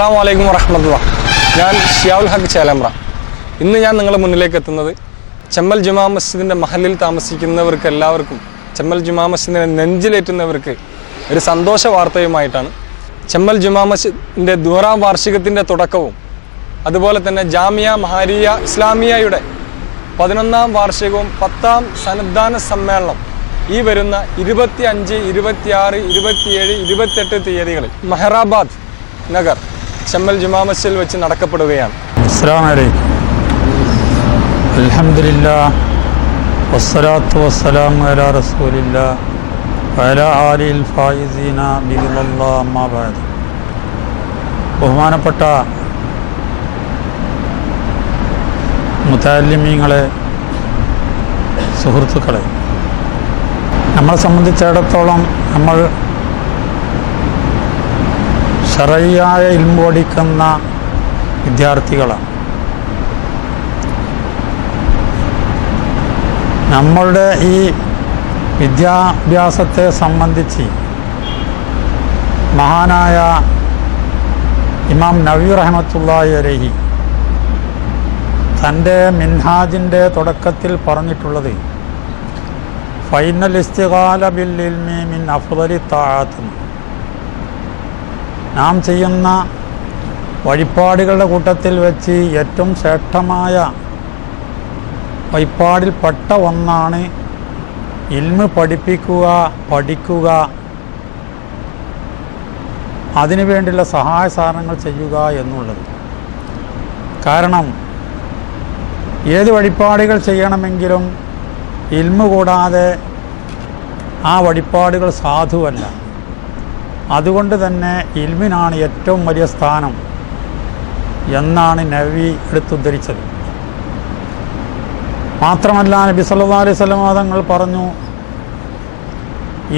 അസ്സലാമു അലൈക്കും വറഹ്മത്തുള്ളാഹി. ഞാൻ ഷിയാഉൽ ഹഖ് ചേലമ്പ്ര. ഇന്ന് ഞാൻ നിങ്ങളുടെ മുന്നിലേക്ക് എത്തുന്നത് ചെമ്മൽ ജുമാ മസ്ജിദിൻ്റെ മഹലിൽ താമസിക്കുന്നവർക്ക് എല്ലാവർക്കും, ചെമ്മൽ ജുമാ മസ്ജിദിനെ നെഞ്ചിലേറ്റുന്നവർക്ക് ഒരു സന്തോഷ വാർത്തയുമായിട്ടാണ്. ചെമ്മൽ ജുമാ മസ്ജിദിൻ്റെ 100ാം വാർഷികത്തിൻ്റെ തുടക്കവും അതുപോലെ തന്നെ ജാമിയ മഹാരിയ ഇസ്ലാമിയയുടെ 11ാം വാർഷികവും 10ാം സന്നദ്ധാന സമ്മേളനം ഈ വരുന്ന 25, 26, 27, 28 തീയതികളിൽ മെഹ്റാബാദ് നഗർ ചെമ്മൽ ജുമാ മസ്ജിദിൽ വെച്ച് നടക്കപ്പെടുകയാണ്. അസ്സലാമു അലൈക്കും. അൽഹംദുലില്ലാഹ് വസ്സലാത്തു വസ്സലാമു അലാ റസൂലില്ലാഹ് വഅലാ ആലിൽ ഫായിസീന ബില്ലാഹി അമ്മാ ബഅദ്. ബഹുമാനപ്പെട്ട മുതഅല്ലിമീങ്ങളെ, സുഹൃത്തുക്കളെ, നമ്മളെ സംബന്ധിച്ചിടത്തോളം നമ്മൾ ശറഈയായ ഇൽമു പഠിക്കുന്ന വിദ്യാർത്ഥികളാണ്. നമ്മളുടെ ഈ വിദ്യാഭ്യാസത്തെ സംബന്ധിച്ച് മഹാനായ ഇമാം നവവി റഹ്മത്തുള്ളാഹി അലൈഹി തൻ്റെ മിൻഹാജിൻ്റെ തുടക്കത്തിൽ പറഞ്ഞിട്ടുള്ളത് ഫൈനൽ ഇസ്തിഗാല ബിൽ ഇൽമി മിൻ അഫ്ളലി തആത്ത്. നാം ചെയ്യുന്ന വഴിപാടുകളുടെ കൂട്ടത്തിൽ വെച്ച് ഏറ്റവും ശ്രേഷ്ഠമായ വഴിപാടിൽപ്പെട്ട ഒന്നാണ് ഇൽമ് പഠിക്കുക, അതിനുവേണ്ടിയുള്ള സഹായ സഹകരണങ്ങൾ ചെയ്യുക എന്നുള്ളത്. കാരണം ഏത് വഴിപാടുകൾ ചെയ്യണമെങ്കിലും ഇൽമ് കൂടാതെ ആ വഴിപാടുകൾ സാധുവല്ല. അതുകൊണ്ട് തന്നെ ഇൽമിനാണ് ഏറ്റവും വലിയ സ്ഥാനം എന്നാണ് നബി എടുത്തുദ്ധരിച്ചത്. മാത്രമല്ല നബി സല്ലല്ലാഹു അലൈഹി വസല്ലം തങ്ങൾ പറഞ്ഞു,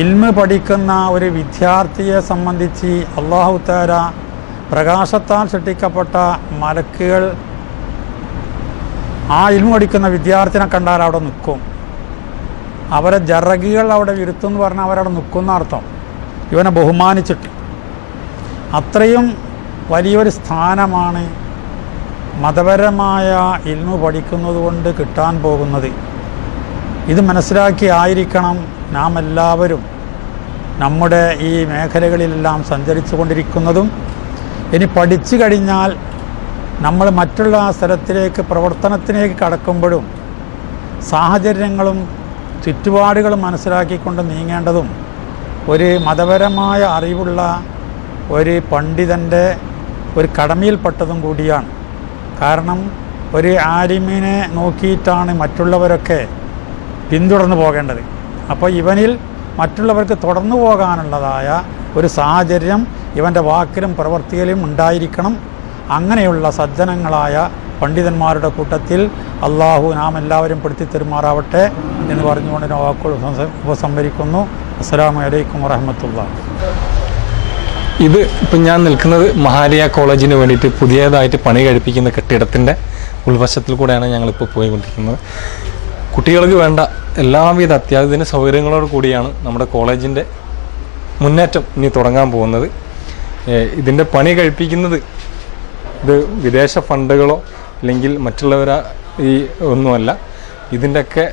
ഇൽമ് പഠിക്കുന്ന ഒരു വിദ്യാർത്ഥിയെ സംബന്ധിച്ച് അല്ലാഹു തആല പ്രകാശത്താൽ സൃഷ്ടിക്കപ്പെട്ട മലക്കുകൾ ആ ഇൽമു പഠിക്കുന്ന വിദ്യാർത്ഥിനെ കണ്ടാൽ അവിടെ നിൽക്കും. അവരെ ജറഗികൾ അവിടെ ഇരുത്തും എന്ന് പറഞ്ഞാൽ അവരവിടെ നിൽക്കുന്ന അർത്ഥം, ഇവനെ ബഹുമാനിച്ചിട്ട്. അത്രയും വലിയൊരു സ്ഥാനമാണ് മതപരമായ ഇൽമു പഠിക്കുന്നത് കൊണ്ട് കിട്ടാൻ പോകുന്നത്. ഇത് മനസ്സിലാക്കി ആയിരിക്കണം നാം എല്ലാവരും നമ്മുടെ ഈ മേഖലകളിലെല്ലാം സഞ്ചരിച്ചു കൊണ്ടിരിക്കുന്നതും. ഇനി പഠിച്ചു കഴിഞ്ഞാൽ നമ്മൾ മറ്റുള്ള സ്ഥലത്തിലേക്ക് പ്രവർത്തനത്തിലേക്ക് കടക്കുമ്പോഴും സാഹചര്യങ്ങളും ചുറ്റുപാടുകളും മനസ്സിലാക്കിക്കൊണ്ട് നീങ്ങേണ്ടതും ഒരു മതപരമായ അറിവുള്ള ഒരു പണ്ഡിതൻ്റെ ഒരു കടമയിൽപ്പെട്ടതും കൂടിയാണ്. കാരണം ഒരു ആലിമിനെ നോക്കിയിട്ടാണ് മറ്റുള്ളവരൊക്കെ പിന്തുടർന്നു പോകേണ്ടത്. അപ്പോൾ ഇവനിൽ മറ്റുള്ളവർക്ക് തുടർന്നു പോകാനുള്ളതായ ഒരു സാഹചര്യം ഇവൻ്റെ വാക്കിലും പ്രവർത്തിയിലും ഉണ്ടായിരിക്കണം. അങ്ങനെയുള്ള സജ്ജനങ്ങളായ പണ്ഡിതന്മാരുടെ കൂട്ടത്തിൽ അള്ളാഹു നാം എല്ലാവരും പെടുത്തി തെരുമാറാവട്ടെ എന്ന് പറഞ്ഞുകൊണ്ട് ഞാൻ വാക്കുകൾ ഉപസംഹരിക്കുന്നു. അസ്സലാമു അലൈക്കും വറഹ്മത്തുള്ളാഹി. ഇത് ഇപ്പം ഞാൻ നിൽക്കുന്നത് മഹാരിയ കോളേജിന് വേണ്ടിയിട്ട് പുതിയതായിട്ട് പണി കഴിപ്പിക്കുന്ന കെട്ടിടത്തിൻ്റെ ഉൾവശത്തിൽ കൂടെയാണ് ഞങ്ങളിപ്പോൾ പോയിക്കൊണ്ടിരിക്കുന്നത്. കുട്ടികൾക്ക് വേണ്ട എല്ലാവിധ അത്യാധുനിക സൗകര്യങ്ങളോട് കൂടിയാണ് നമ്മുടെ കോളേജിൻ്റെ മുന്നേറ്റം ഇനി തുടങ്ങാൻ പോകുന്നത്. ഇതിൻ്റെ പണി കഴിപ്പിക്കുന്നത് ഇത് വിദേശ ഫണ്ടുകളോ അല്ലെങ്കിൽ മറ്റുള്ളവരോ ഈ ഒന്നുമല്ല. ഇതിൻ്റെയൊക്കെ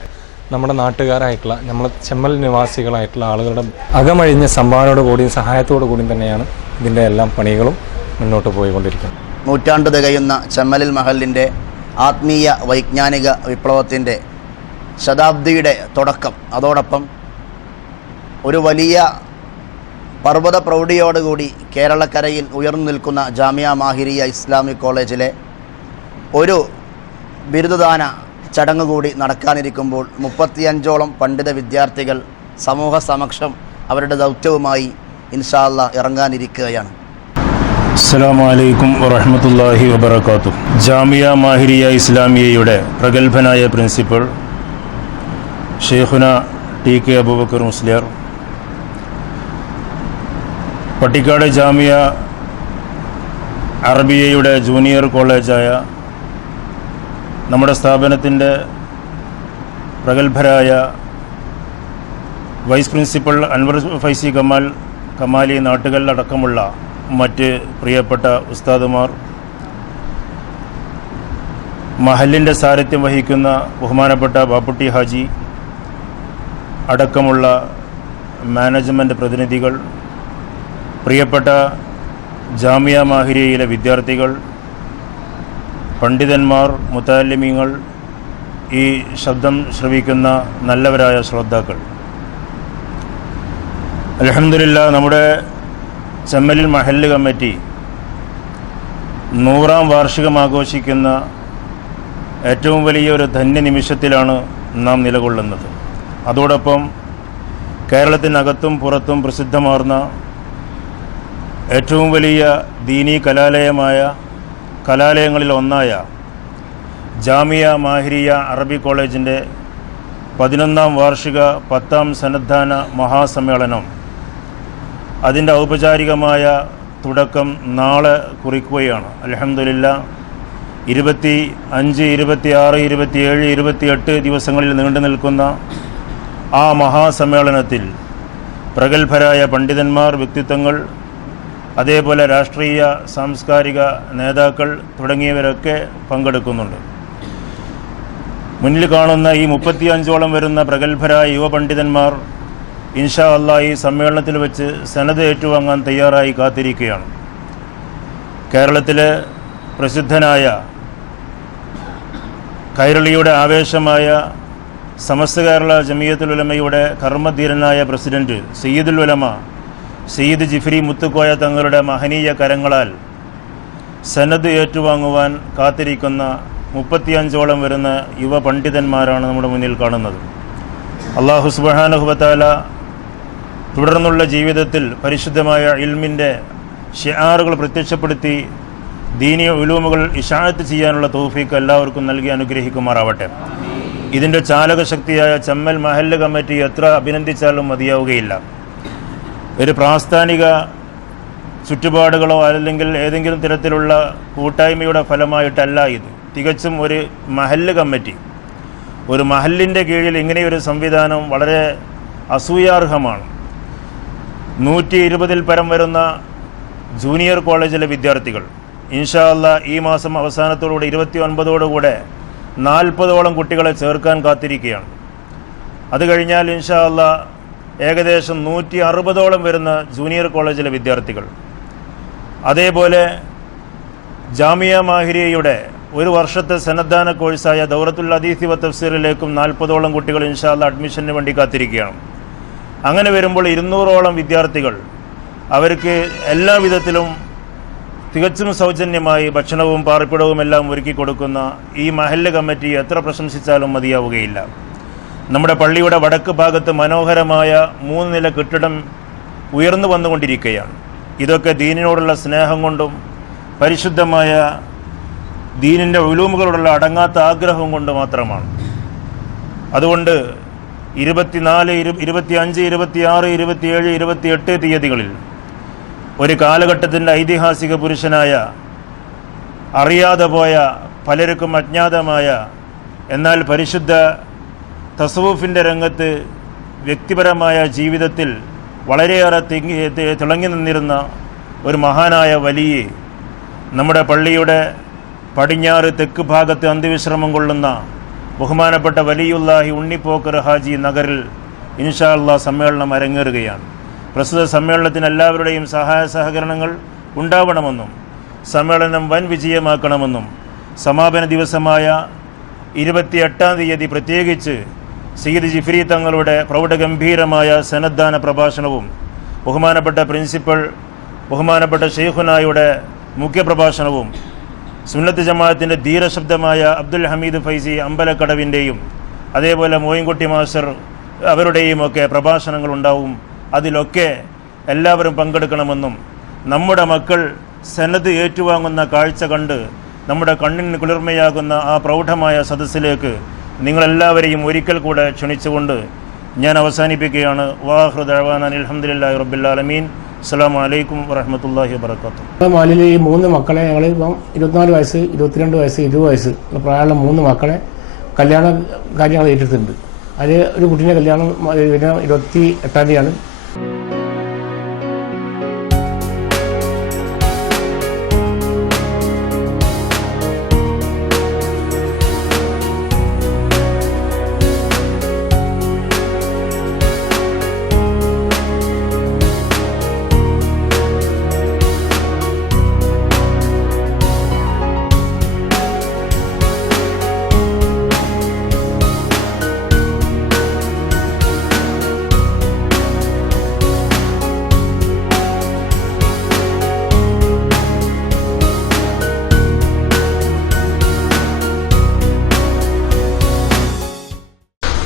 നമ്മുടെ നാട്ടുകാരായിട്ടുള്ള നമ്മളെ ചെമ്മൽ നിവാസികളായിട്ടുള്ള ആളുകളുടെ അകമഴിഞ്ഞ സംഭാവനയോട് കൂടിയും സഹായത്തോടു കൂടിയും തന്നെയാണ് ഇതിൻ്റെ എല്ലാം പണികളും മുന്നോട്ട് പോയിക്കൊണ്ടിരിക്കുന്നത്. നൂറ്റാണ്ട് തികയുന്ന ചെമ്മലിൽ മഹലിൻ്റെ ആത്മീയ വൈജ്ഞാനിക വിപ്ലവത്തിൻ്റെ ശതാബ്ദിയുടെ തുടക്കം, അതോടൊപ്പം ഒരു വലിയ പർവ്വത പ്രൗഢിയോടുകൂടി കേരളക്കരയിൽ ഉയർന്നു നിൽക്കുന്ന ജാമിയ മാഹിരിയ ഇസ്ലാമിക് കോളേജിലെ ഒരു ബിരുദദാന ചടങ്ങ് കൂടി നടക്കാനിരിക്കുമ്പോൾ 35ഓളം പണ്ഡിത വിദ്യാർത്ഥികൾ സമൂഹ സമക്ഷം അവരുടെ ദൗത്യവുമായി ഇൻഷാ അല്ലാഹ് ഇറങ്ങാനിരിക്കുകയാണ്. അസ്സലാമു അലൈക്കും വറഹ്മത്തുള്ളാഹി വബറകാതുഹു. ജാമിയ മാഹിരിയ ഇസ്ലാമിയയുടെ പ്രഗത്ഭനായ പ്രിൻസിപ്പൽ ഷെയ്ഖുന ടി.കെ. അബൂബക്കർ മുസ്ലിയാർ, പട്ടിക്കാട് ജാമിയ അറബിയയുടെ ജൂനിയർ കോളേജായ നമ്മുടെ സ്ഥാപനത്തിൻ്റെ പ്രഗത്ഭരായ വൈസ് പ്രിൻസിപ്പൽ അൻവർ ഫൈസി കമാലി നാട്ടുകളിലടക്കമുള്ള മറ്റ് പ്രിയപ്പെട്ട ഉസ്താദുമാർ, മഹലിൻ്റെ സാരഥ്യം വഹിക്കുന്ന ബഹുമാനപ്പെട്ട ബാപ്പുട്ടി ഹാജി അടക്കമുള്ള മാനേജ്മെൻറ്റ് പ്രതിനിധികൾ, പ്രിയപ്പെട്ട ജാമിയ മാഹിരിയയിലെ വിദ്യാർത്ഥികൾ, പണ്ഡിതന്മാർ, മുതഅല്ലിമീങ്ങൾ, ഈ ശബ്ദം ശ്രവിക്കുന്ന നല്ലവരായ ശ്രോതാക്കൾ, അൽഹംദുലില്ലാഹ് നമ്മുടെ ചെമ്മലിൽ മഹല്ല് കമ്മിറ്റി 100-ാം വാർഷികം ആഘോഷിക്കുന്ന ഏറ്റവും വലിയ ഒരു ധന്യ നിമിഷത്തിലാണ് നാം നിലകൊള്ളുന്നത്. അതോടൊപ്പം കേരളത്തിനകത്തും പുറത്തും പ്രസിദ്ധമാർന്ന ഏറ്റവും വലിയ ദീനീ കലാലയങ്ങളിൽ ഒന്നായ ജാമിയ മാഹിരിയ അറബി കോളേജിൻ്റെ 11-ാം വാർഷിക 10-ാം സന്നദ്ധാന മഹാസമ്മേളനം, അതിൻ്റെ ഔപചാരികമായ തുടക്കം നാളെ കുറിക്കുകയാണ്. അൽഹംദുലില്ലാഹ് 25, 26, 27, 28 ദിവസങ്ങളിൽ നീണ്ടു നിൽക്കുന്ന ആ മഹാസമ്മേളനത്തിൽ പ്രഗത്ഭരായ പണ്ഡിതന്മാർ, വ്യക്തിത്വങ്ങൾ, അതേപോലെ രാഷ്ട്രീയ സാംസ്കാരിക നേതാക്കൾ തുടങ്ങിയവരൊക്കെ പങ്കെടുക്കുന്നുണ്ട്. മുന്നിൽ കാണുന്ന ഈ 35ഓളം വരുന്ന പ്രഗത്ഭരായ യുവ പണ്ഡിതന്മാർ ഇൻഷാ അല്ലാഹ് ഈ സമ്മേളനത്തിൽ വെച്ച് സനദ് ഏറ്റുവാങ്ങാൻ തയ്യാറായി കാത്തിരിക്കുകയാണ്. കേരളത്തിലെ പ്രസിദ്ധനായ കൈരളിയുടെ ആവേശമായ സമസ്ത കേരള ജമിയത്തുൽ ഉലമയുടെ കർമ്മധീരനായ പ്രസിഡന്റ് സയ്യിദുൽ ഉലമ സയ്യിദ് ജിഫ്രി മുത്തുക്കോയ തങ്ങളുടെ മഹനീയ കരങ്ങളാൽ സനദ് ഏറ്റുവാങ്ങുവാൻ കാത്തിരിക്കുന്ന 35ഓളം വരുന്ന യുവ പണ്ഡിതന്മാരാണ് നമ്മുടെ മുന്നിൽ കാണുന്നത്. അല്ലാഹു സുബ്ഹാനഹു വ തആല തുടർന്നുള്ള ജീവിതത്തിൽ പരിശുദ്ധമായ ഇൽമിൻ്റെ ഷിആറുകൾ പ്രത്യക്ഷപ്പെടുത്തി ദീനീ ഉലൂമുകൾ ഇശാഅത്ത് ചെയ്യാനുള്ള തൗഫീഖ് എല്ലാവർക്കും നൽകി അനുഗ്രഹിക്കുമാറാവട്ടെ. ഇതിൻ്റെ ചാലകശക്തിയായ ചെമ്മൽ മഹല്ല് കമ്മിറ്റി എത്ര അഭിനന്ദിച്ചാലും മതിയാവുകയില്ല. ഒരു പ്രാസ്ഥാനിക ചുറ്റുപാടുകളോ അല്ലെങ്കിൽ ഏതെങ്കിലും തരത്തിലുള്ള കൂട്ടായ്മയുടെ ഫലമായിട്ടല്ല ഇത്. തികച്ചും ഒരു മഹല്ല് കമ്മിറ്റി, ഒരു മഹല്ലിൻ്റെ കീഴിൽ ഇങ്ങനെയൊരു സംവിധാനം വളരെ അസൂയാർഹമാണ്. 120-ൽ പരം വരുന്ന ജൂനിയർ കോളേജിലെ വിദ്യാർത്ഥികൾ ഇൻഷാ അല്ലാഹ് ഈ മാസം അവസാനത്തോടുകൂടി 29ഓടുകൂടെ 40ഓളം കുട്ടികളെ ചേർക്കാൻ കാത്തിരിക്കുകയാണ്. അത് കഴിഞ്ഞാൽ ഇൻഷാ അല്ലാഹ് ഏകദേശം 160ഓളം വരുന്ന ജൂനിയർ കോളേജിലെ വിദ്യാർത്ഥികൾ, അതേപോലെ ജാമിയ മാഹിരിയയുടെ ഒരു വർഷത്തെ സന്നദ്ധാന കോഴ്സായ ദൗറത്തുൽ ഹദീസ് വ തഫ്സീറിലേക്കും 40ഓളം കുട്ടികൾ ഇൻഷാ അല്ലാഹ് അഡ്മിഷന് വേണ്ടി കാത്തിരിക്കുകയാണ്. അങ്ങനെ വരുമ്പോൾ 200ഓളം വിദ്യാർത്ഥികൾ, അവർക്ക് എല്ലാ വിധത്തിലും തികച്ചും സൗജന്യമായി ഭക്ഷണവും പാർപ്പിടവും എല്ലാം ഒരുക്കി കൊടുക്കുന്ന ഈ മഹല്ല് കമ്മിറ്റി എത്ര പ്രശംസിച്ചാലും മതിയാവുകയില്ല. നമ്മുടെ പള്ളിയുടെ വടക്ക് ഭാഗത്ത് മനോഹരമായ 3 നില കെട്ടിടം ഉയർന്നു വന്നുകൊണ്ടിരിക്കുകയാണ്. ഇതൊക്കെ ദീനിനോടുള്ള സ്നേഹം കൊണ്ടും പരിശുദ്ധമായ ദീനിൻ്റെ ഉലൂമുകളോടുള്ള അടങ്ങാത്ത ആഗ്രഹം കൊണ്ട് മാത്രമാണ്. അതുകൊണ്ട് 24, 25, 26, 27, 28 തീയതികളിൽ ഒരു കാലഘട്ടത്തിൻ്റെ ഐതിഹാസിക പുരുഷനായ, അറിയാതെ പോയ, പലർക്കും അജ്ഞാതമായ, എന്നാൽ പരിശുദ്ധ തസവൂഫിൻ്റെ രംഗത്ത് വ്യക്തിപരമായ ജീവിതത്തിൽ വളരെയേറെ തിളങ്ങി നിന്നിരുന്ന ഒരു മഹാനായ വലിയെ നമ്മുടെ പള്ളിയുടെ പടിഞ്ഞാറ് തെക്ക് ഭാഗത്ത് അന്ത്യവിശ്രമം കൊള്ളുന്ന ബഹുമാനപ്പെട്ട വലിയുല്ലാഹി ഉണ്ണിപ്പോക്കർ ഹാജി നഗറിൽ ഇൻഷാ അല്ലാഹ് സമ്മേളനം അരങ്ങേറുകയാണ്. പ്രസ്തുത സമ്മേളനത്തിന് എല്ലാവരുടെയും സഹായ സഹകരണങ്ങൾ ഉണ്ടാവണമെന്നും സമ്മേളനം വൻ വിജയമാക്കണമെന്നും സമാപന ദിവസമായ 28-ാം തീയതി പ്രത്യേകിച്ച് സയ്യിദ് ജിഫ്രി തങ്ങളുടെ പ്രൗഢഗംഭീരമായ സന്നദ്ധാന പ്രഭാഷണവും ബഹുമാനപ്പെട്ട പ്രിൻസിപ്പൽ ബഹുമാനപ്പെട്ട ഷെയ്ഖുനായുടെ മുഖ്യപ്രഭാഷണവും സുന്നത്ത് ജമാഅത്തിൻ്റെ ധീരശബ്ദമായ അബ്ദുൽ ഹമീദ് ഫൈസി അമ്പലക്കടവിൻ്റെയും അതേപോലെ മോയിൻകുട്ടി മാസ്റ്റർ അവരുടെയും ഒക്കെ പ്രഭാഷണങ്ങൾ ഉണ്ടാവും. അതിലൊക്കെ എല്ലാവരും പങ്കെടുക്കണമെന്നും നമ്മുടെ മക്കൾ സനദ് ഏറ്റുവാങ്ങുന്ന കാഴ്ച കണ്ട് നമ്മുടെ കണ്ണിന് കുളിർമയാകുന്ന ആ പ്രൗഢമായ സദസ്സിലേക്ക് നിങ്ങളെല്ലാവരെയും ഒരിക്കൽ കൂടെ ക്ഷണിച്ചുകൊണ്ട് ഞാൻ അവസാനിപ്പിക്കുകയാണ്. വാഹിറു ദഅ്വാനാ അൽഹംദുലില്ലാഹി റബ്ബിൽ ആലമീൻ. അസ്സലാമു അലൈക്കും വറഹ്മത്തുള്ളാഹി വബറകാതുഹു. മാലിലെ ഈ 3 മക്കളെ ഞങ്ങൾ ഇപ്പം 24 വയസ്സ്, 22 വയസ്സ്, 20 വയസ്സ് പ്രായമുള്ള 3 മക്കളെ കല്യാണ കാര്യങ്ങൾ ഏറ്റെടുത്തിട്ടുണ്ട്. അതിൽ ഒരു കുട്ടീൻ്റെ കല്യാണം 28-ാം തീയതിയാണ്.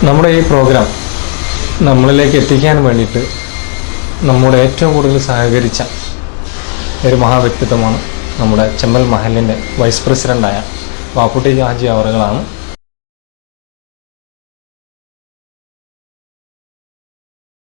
നമ്മുടെ ഈ പ്രോഗ്രാം നമ്മളിലേക്ക് എത്തിക്കാൻ വേണ്ടിയിട്ട് നമ്മുടെ ഏറ്റവും കൂടുതൽ സഹകരിച്ച ഒരു മഹാവ്യക്തിത്വമാണ് നമ്മുടെ ചെമ്മൽ മഹലിൻ്റെ വൈസ് പ്രസിഡൻ്റായ വാപ്പുട്ടി ഹാജി അവറുകളാണ്.